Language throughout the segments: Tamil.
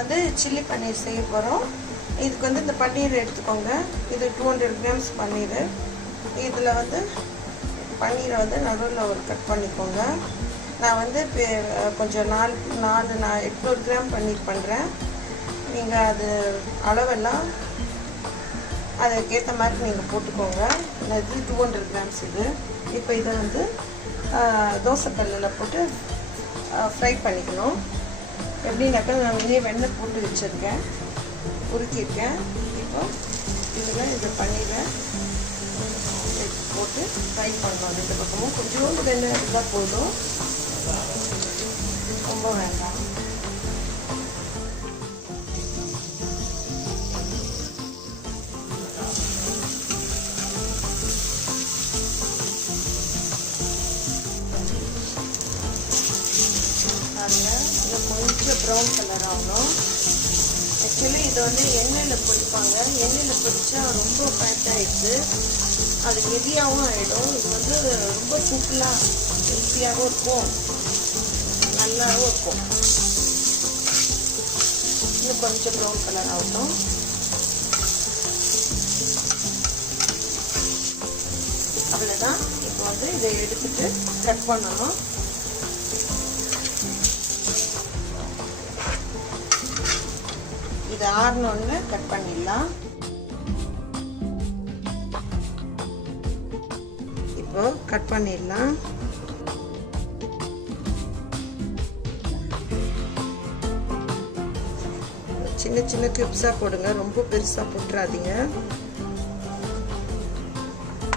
வந்து சில்லி பன்னீர் செய்ய போகிறோம். இதுக்கு வந்து இந்த பன்னீர் எடுத்துக்கோங்க. இது 200 grams பன்னீர். இதில் வந்து பன்னீரை வந்து நடுவில் ஒரு கட் பண்ணிக்கோங்க. நான் வந்து கொஞ்சம் 800 கிராம் பன்னீர் பண்ணுறேன். நீங்கள் அது அளவெல்லாம் அதுக்கேற்ற மாதிரி நீங்கள் போட்டுக்கோங்க. இது 200 grams இது. இப்போ இதை வந்து தோசைக்கல்லில் போட்டு ஃப்ரை பண்ணிக்கணும். எப்படின்னாக்கா நான் வந்து வெண்ணெய் போட்டு வச்சுருக்கேன், உருக்கியிருக்கேன். இப்போ இதில் இந்த பன்னீரை போட்டு ஃப்ரை பண்ணணும். இந்த பக்கமும் கொஞ்சோண்டு வெண்ணெய் இருந்தால் போதும், ரொம்ப வேண்டாம். இது கொஞ்சம் ப்ரௌன் கலர் ஆகணும். ஆக்சுவலி இதை வந்து எண்ணெயில் பொரிப்பாங்க. எண்ணெயில் பொரிச்சா ரொம்ப ஃபேட் ஆகிடுது, அது ஹெவியாகவும் ஆகிடும். இது வந்து ரொம்ப சிம்பிளாக ஹெல்த்தியாகவும் இருக்கும், நல்லாவும் இருக்கும். இன்னும் கொஞ்சம் ப்ரௌன் கலர் ஆகட்டும். அவ்வளோதான். இப்போ வந்து இதை எடுத்துட்டு கட் பண்ணணும். இது ஆறணுன்னு கட் பண்ணிடலாம். இப்போ கட் பண்ணிடலாம். சின்ன சின்ன கியூப்ஸாக போடுங்க, ரொம்ப பெருசாக போட்டுறாதீங்க.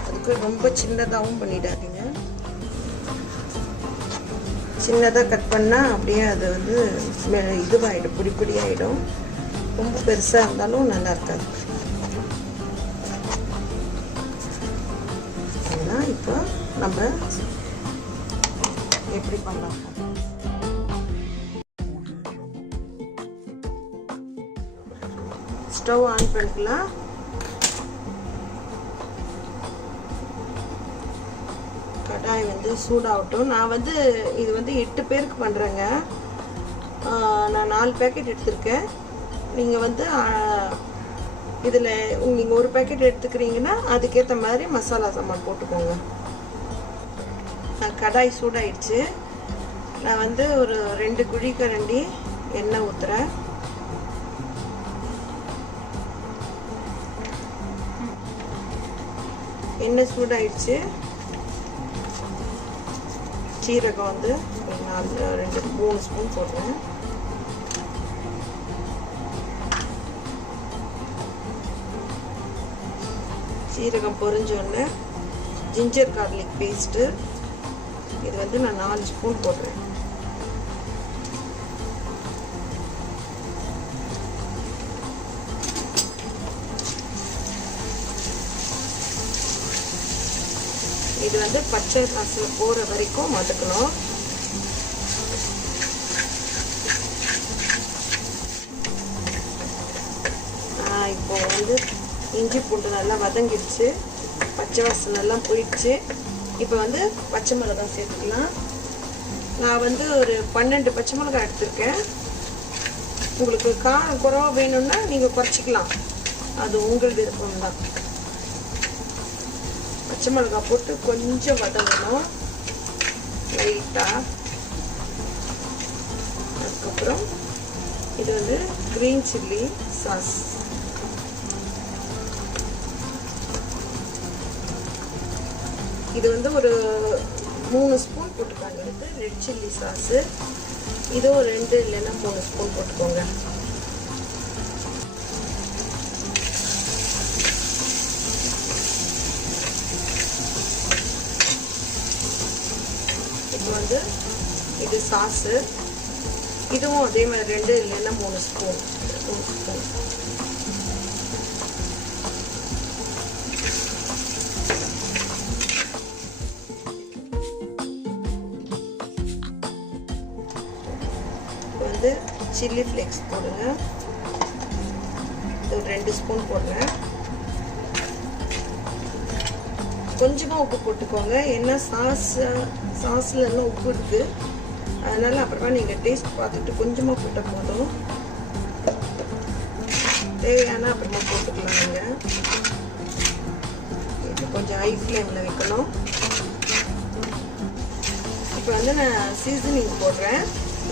அதுக்கு ரொம்ப சின்னதாகவும் பண்ணிடாதீங்க. சின்னதாக கட் பண்ணால் அப்படியே அது வந்து இதுவாகிடும், பொடி பொடியாகிடும். ரொம்ப பெருசாக இருந்தாலும் நல்லா இருக்காது. அதுதான் இப்போ நம்ம எப்படி பண்ணலாம். ஸ்டவ் ஆன் பண்ணிக்கலாம். கடாய் வந்து சூடாகட்டும். நான் வந்து இது வந்து 8 பேருக்கு பண்ணுறேங்க. நான் 4 பேக்கெட் எடுத்திருக்கேன். நீங்கள் வந்து இதில் நீங்கள் ஒரு பேக்கெட் எடுத்துக்கிறீங்கன்னா அதுக்கேற்ற மாதிரி மசாலா சாமான் போட்டுக்கோங்க. கடாய் சூடாயிடுச்சு. நான் வந்து ஒரு 2 குழிக்கரண்டி எண்ணெய் ஊற்றுறேன். எண்ணெய் சூடாயிடுச்சு. சீரகம் வந்து 2-3 ஸ்பூன் போடுறேன். சீரகம் பொரிஞ்சோடனே ஜிஞ்சர் கார்லிக் பேஸ்ட்டு, இது வந்து நான் 4 ஸ்பூன் போடுறேன். இது வந்து பச்சை வாசனை போகிற வரைக்கும் வதக்கணும். இப்போ வந்து இஞ்சி பூண்டு நல்லா வதங்கிடுச்சு, பச்சை வாசனை எல்லாம் போயிடுச்சு. இப்போ வந்து பச்சை மிளகாய் சேர்த்துக்கலாம். நான் வந்து ஒரு 12 பச்சை மிளகாய் எடுத்திருக்கேன். உங்களுக்கு காரம் குறைவா வேணும்னா நீங்கள் குறைச்சிக்கலாம், அது உங்கள் விருப்பம் தான். பச்சை மிளகாய் போட்டு கொஞ்சம் வதங்கணும் லைட்டாக. அதுக்கப்புறம் இது வந்து க்ரீன் சில்லி சாஸ். இது வந்து ஒரு 3 ஸ்பூன் போட்டுக்கோங்க. இது ரெட் சில்லி சாஸு. இது ஒரு 2 இல்லைன்னா 3 ஸ்பூன் போட்டுக்கோங்க. இப்போ வந்து இது சாஸு. இதுவும் அதே மாதிரி 2 இல்லைன்னா 3 ஸ்பூன். வந்து சில்லி ஃப்ளேக்ஸ் போடுங்க. ஒரு 2 ஸ்பூன் போடுறேன். கொஞ்சமாக உப்பு போட்டுக்கோங்க, ஏன்னா சாஸில் எல்லாம் உப்பு இருக்குது. அதனால் அப்புறமா நீங்கள் டேஸ்ட் பார்த்துட்டு கொஞ்சமாக போட்டால் போதும். தேவையான அப்புறமா போட்டுக்கலாம். நீங்கள் இது கொஞ்சம் ஹை ஃப்ளேமில் வைக்கணும். இப்போ வந்து நான் சீசனிங் போடுறேன்.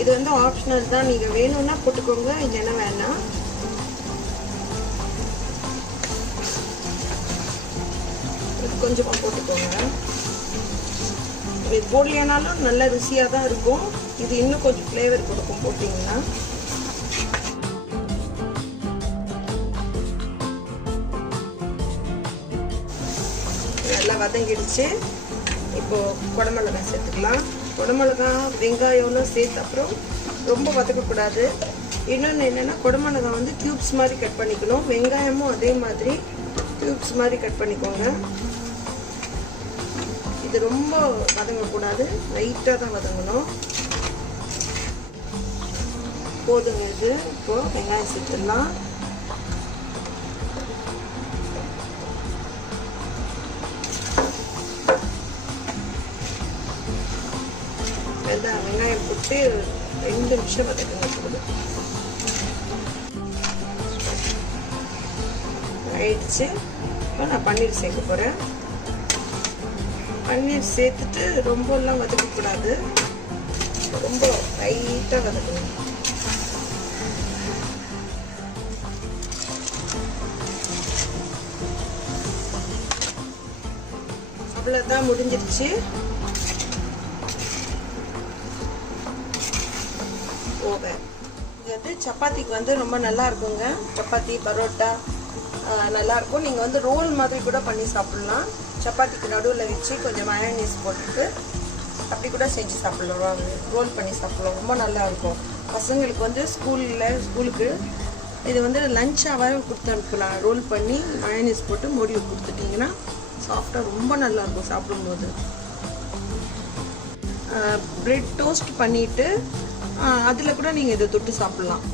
இது வந்து ஆப்ஷனல் தான், நீங்கள் வேணும்னா போட்டுக்கோங்க, இல்லைன்னா வேணாம். கொஞ்சமாக போட்டுக்கோங்க. இது போடலையானாலும் நல்ல ருசியாக தான் இருக்கும். இது இன்னும் கொஞ்சம் ஃப்ளேவர் கொடுக்கும் போட்டிங்கன்னா. நல்லா வதங்கிடுச்சு. இப்போது குடமிளகாய் சேர்த்துக்கலாம். குடமிளகாய் வெங்காயம்லாம் சேர்த்து அப்புறம் ரொம்ப வதக்கக்கூடாது. இன்னொன்று என்னென்னா, குடமிளகாய் வந்து க்யூப்ஸ் மாதிரி கட் பண்ணிக்கணும். வெங்காயமும் அதே மாதிரி க்யூப்ஸ் மாதிரி கட் பண்ணிக்கோங்க. இது ரொம்ப வதங்கக்கூடாது, லைட்டாக தான் வதங்கணும். போதுங்க இது. இப்போது வெங்காயம் சேர்த்துடலாம். வெங்காயம் போட்டு 2 நிமிஷம் வதக்குங்க. போதும், ஆயிடுச்சு. இப்போ நான் பன்னீர் சேர்க்க போகிறேன். பன்னீர் சேர்த்துட்டு ரொம்பலாம் வதக்கக்கூடாது, ரொம்ப லைட்டாக வதக்கணும். அவ்வளோதான், முடிஞ்சிருச்சு. ஓவர். இது வந்து சப்பாத்திக்கு வந்து ரொம்ப நல்லா இருக்குங்க. சப்பாத்தி பரோட்டா நல்லாயிருக்கும். நீங்கள் வந்து ரோல் மாதிரி கூட பண்ணி சாப்பிட்லாம். சப்பாத்திக்கு நடுவில் வச்சு கொஞ்சம் மயோனீஸ் போட்டுட்டு அப்படி கூட செஞ்சு சாப்பிட்லாம். ரோல் பண்ணி சாப்பிட்லாம், ரொம்ப நல்லாயிருக்கும். பசங்களுக்கு வந்து ஸ்கூலுக்கு இது வந்து லஞ்சாக கொடுத்து அனுப்பலாம். ரோல் பண்ணி மயோனீஸ் போட்டு மூடி கொடுத்துட்டிங்கன்னா சாஃப்டாக ரொம்ப நல்லாயிருக்கும் சாப்பிடும்போது. ப்ரெட் டோஸ்ட் பண்ணிவிட்டு அதில் கூட நீங்கள் இதை தொட்டு சாப்பிட்லாம்.